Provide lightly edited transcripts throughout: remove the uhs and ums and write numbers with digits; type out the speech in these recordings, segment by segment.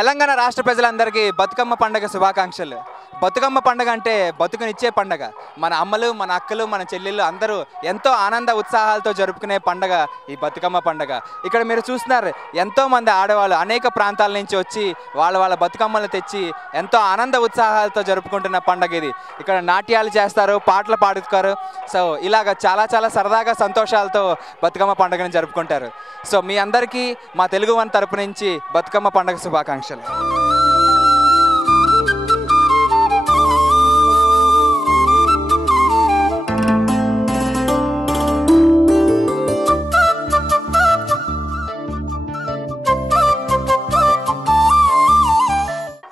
తెలంగాణ రాష్ట్ర ప్రజలందరికీ బతుకమ్మ పండుగ శుభాకాంక్షలు. బతుకమ్మ పండుగ అంటే బతుకునిచ్చే పండుగ. మన అమ్మలు, మన అక్కలు, మన చెల్లెళ్ళు అందరూ ఎంతో ఆనంద ఉత్సాహాలతో జరుపుకునే పండుగ ఈ బతుకమ్మ పండుగ. ఇక్కడ మీరు చూస్తున్నారు, ఎంతోమంది ఆడవాళ్ళు అనేక ప్రాంతాల నుంచి వచ్చి వాళ్ళ బతుకమ్మలు తెచ్చి ఎంతో ఆనంద ఉత్సాహాలతో జరుపుకుంటున్న పండుగ ఇది. ఇక్కడ నాట్యాలు చేస్తారు, పాటలు పాడుతారు. సో ఇలాగ చాలా సరదాగా సంతోషాలతో బతుకమ్మ పండుగను జరుపుకుంటారు. సో మీ అందరికీ మా తెలుగు వన్ తరపు నుంచి బతుకమ్మ పండుగ శుభాకాంక్షలు.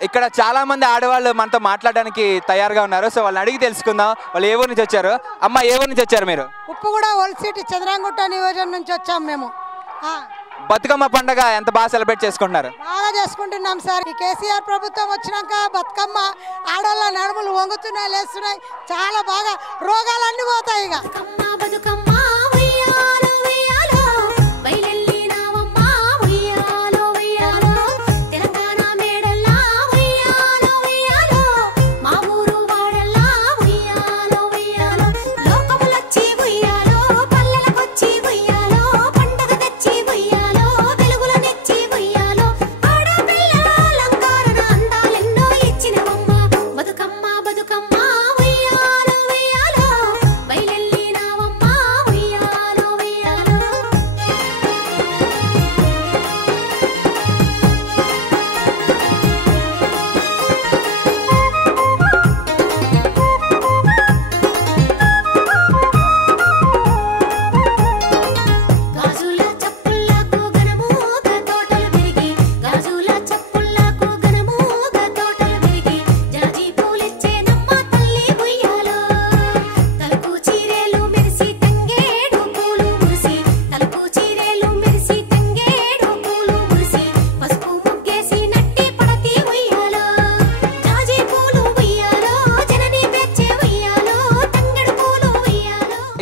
ఇక్కడ చాలా మంది ఆడవాళ్ళు మనతో మాట్లాడడానికి తయారుగా ఉన్నారు. సో వాళ్ళని అడిగి తెలుసుకుందాం వాళ్ళు ఏ ఊరు నుంచి వచ్చారు. అమ్మ, ఏ ఊరు నుంచి వచ్చారు మీరు? ఉప్పుగూడ ఓల్డ్ సిటీ చంద్రంగుట్ట నియోజకవర్గం నుంచి వచ్చాం మేము. బతుకమ్మ పండుగ ఎంత బాగా సెలబ్రేట్ చేసుకుంటున్నారు? బాగా చేసుకుంటున్నాం సార్. ఈ కేసీఆర్ ప్రభుత్వం వచ్చినాక బతుకమ్మ ఆడవాళ్ళ నడుములు వంగుతున్నాయి, లేస్తున్నాయి. చాలా బాగా రోగాలన్నీ పోతాయి. ఇక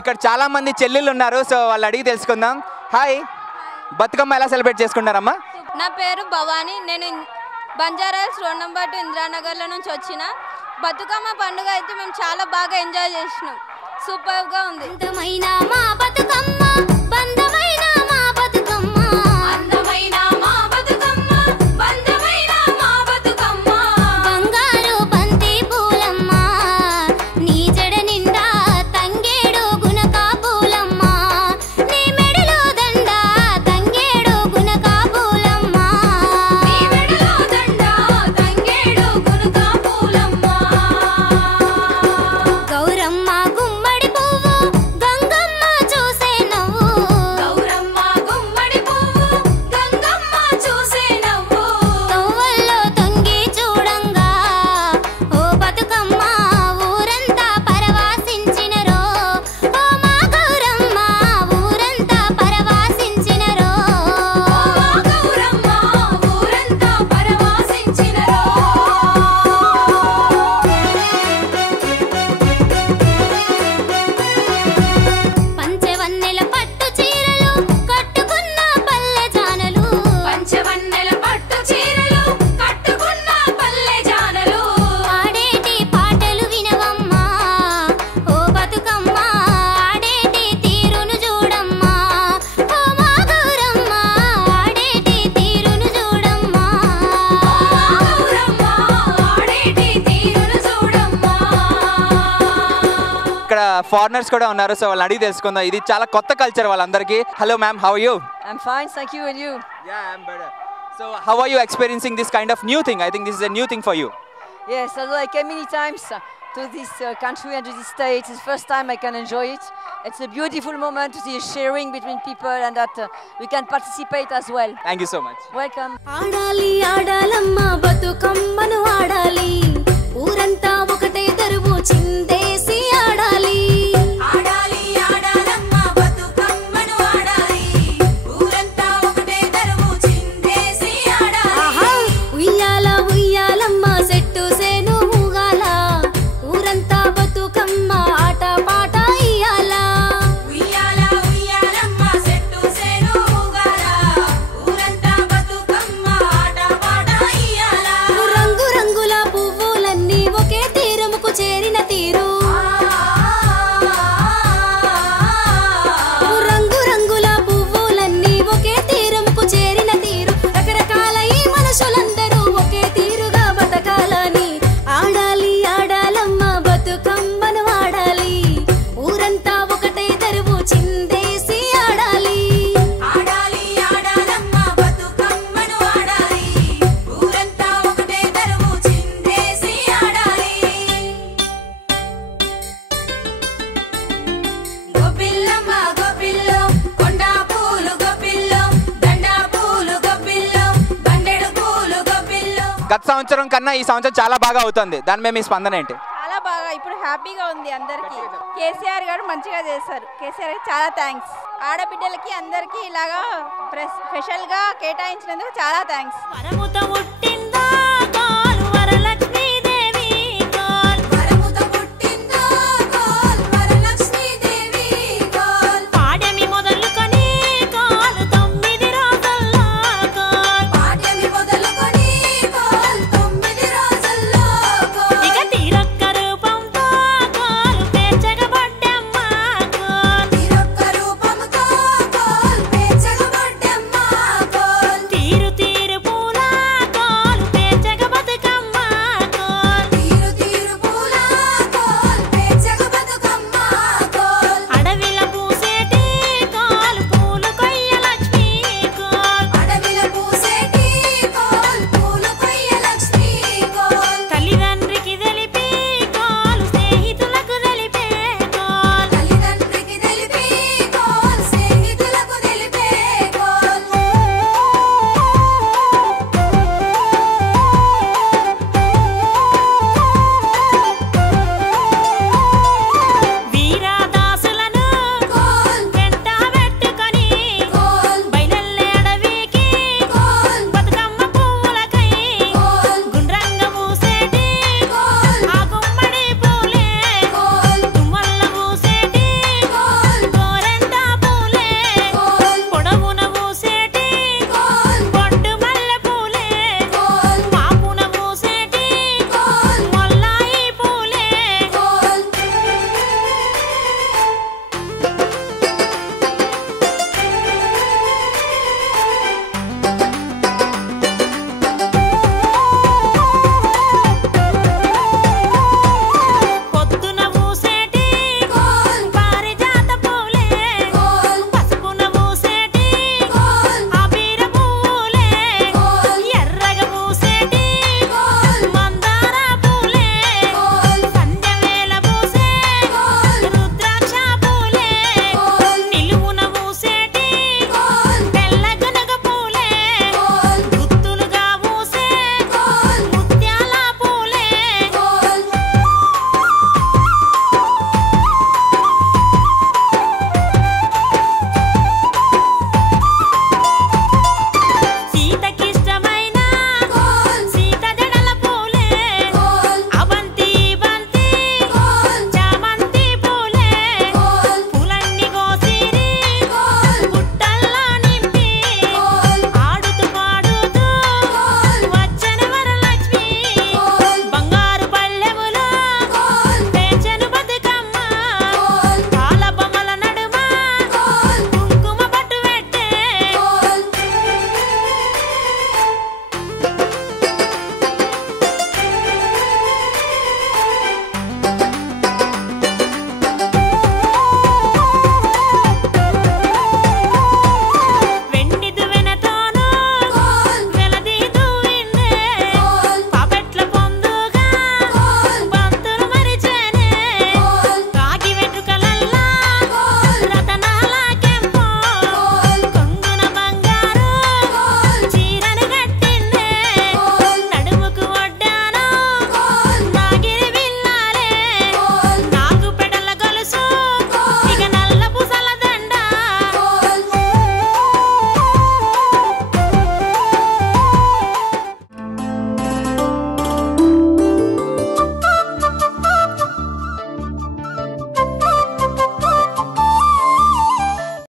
ఇక్కడ చాలా మంది చెల్లెళ్ళు ఉన్నారు. సో వాళ్ళు అడిగి తెలుసుకుందాం. హాయ్, బతుకమ్మ ఎలా సెలబ్రేట్ చేసుకుంటారమ్మా? నా పేరు భవానీ. నేను బంజారాహిల్స్ రోడ్ నెంబర్ 2 ఇందిరానగర్లో నుంచి వచ్చిన. బతుకమ్మ పండుగ అయితే మేము చాలా బాగా ఎంజాయ్ చేసినాం. సూపర్గా ఉంది. ఫారినర్స్ కూడా ఉన్నారు. సో వాళ్ళని అడిగి తెలుసుకుందాం. ఇది చాలా కొత్త కల్చర్ వాళ్ళందరికీ. Hello ma'am, how are you? I'm fine, thank you. And you? Yeah, I'm better. So how are you experiencing this kind of new thing? I think this is a new thing for you. Yes, although I came many times to this country and to this state, it's the first time I can enjoy it. It's a beautiful moment to see a sharing between people and that we can participate as well. Thank you so much. Welcome. ఆడాలి ఆడాలమ్మ బతుకమ్మను ఆడాలి, ఊరంతా ఒకటే దరువు చిందేసి ఆడాలి. ఆడాలి ఆడాలమ్మ బతుకమ్మను ఆడాలి, ఊరంతా ఒకటే దరువు చిందేసి ఆడాలి. ఉయ్యాల ఉయ్యాలమ్మ సెట్టు సేను ఊగాల, ఊరంతా బతుకమ్మ ఆట పాట ఇయ్యాల. ఉయ్యాల ఉయ్యాలమ్మ సెట్టు సేను ఊగాల, ఊరంతా బతుకమ్మ ఆట పాట ఇయ్యాల. గత సంవత్సరం కన్నా ఈ సంవత్సరం చాలా బాగా అవుతుంది. దాని మీద మీ స్పందన ఏంటి? చాలా బాగా ఇప్పుడు హ్యాపీగా ఉంది అందరికీ. కేసీఆర్ గారు మంచిగా చేశారు. కేసీఆర్ చాలా థ్యాంక్స్. ఆడబిడ్డలకి అందరికీ ఇలాగా స్పెషల్గా కేటాయించినందుకు చాలా థ్యాంక్స్.